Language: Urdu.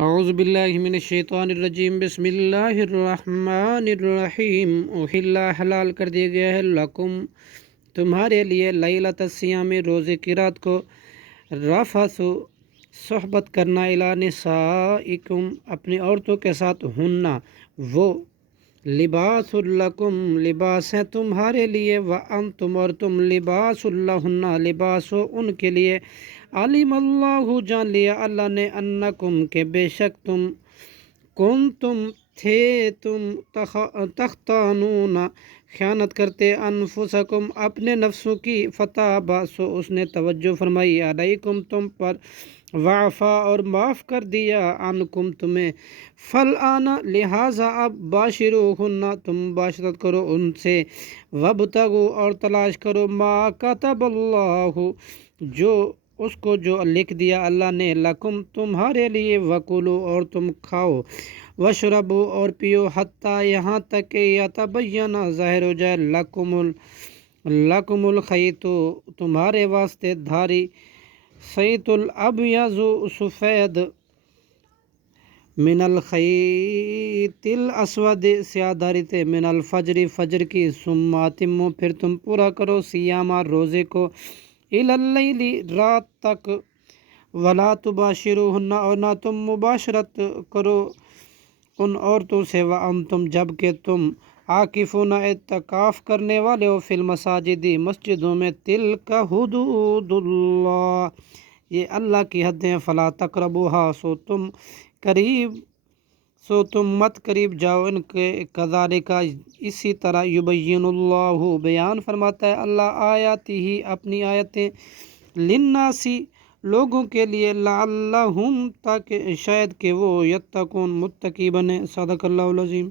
اعوذ باللہ من الشیطان الرجیم بسم اللہ الرحمن الرحیم احل حلال کر دیا گیا ہے لکم تمہارے لیے لیلۃ الصیام روزے کی رات کو رفث صحبت کرنا الی نسائکم اپنی عورتوں کے ساتھ ہننا وہ لباس لکم لباس ہے تمہارے لیے وانتم اور تم لباس لہن لباس ہو ان کے لیے علم اللہ جان لیا اللہ نے انکم کہ بے شک تم کنتم تھے تم تختانون خیانت کرتے انفسکم اپنے نفسوں کی فتح سو اس نے توجہ فرمائی علیکم تم پر وعفا اور معاف کر دیا عنکم تمہیں فالآن لہٰذا اب باشروہن تم باشرت کرو ان سے وابتغوا اور تلاش کرو ما کتب اللہ جو لکھ دیا اللہ نے لکم تمہارے لیے وکلو اور تم کھاؤ وشربو اور پیو حتیٰ یہاں تک کہ یتبین ظاہر ہو جائے لکم الخیط تمہارے واسطے دھاری خیط الابیض سفید من الخیط الاسود سیاہ دھاری تھے من الفجر فجر کی ثم اتموا پھر تم پورا کرو سیامہ روزے کو الی اللیل رات تک ولا تباشروہن اور نہ تم مباشرت کرو ان عورتوں سے وانتم جب کہ تم عاکفون اعتکاف کرنے والے ہو فی المساجد مسجدوں میں تلک حدود اللہ یہ اللہ کی حدیں فلا تقربوها سو تم مت قریب جاؤ ان کے کذالک اسی طرح یبین اللہ بیان فرماتا ہے اللہ آیاتہ ہی اپنی آیتیں للناسی لوگوں کے لیے لعلہم تاکہ شاید کہ وہ یتقون متقی بنے صدق اللہ العظیم۔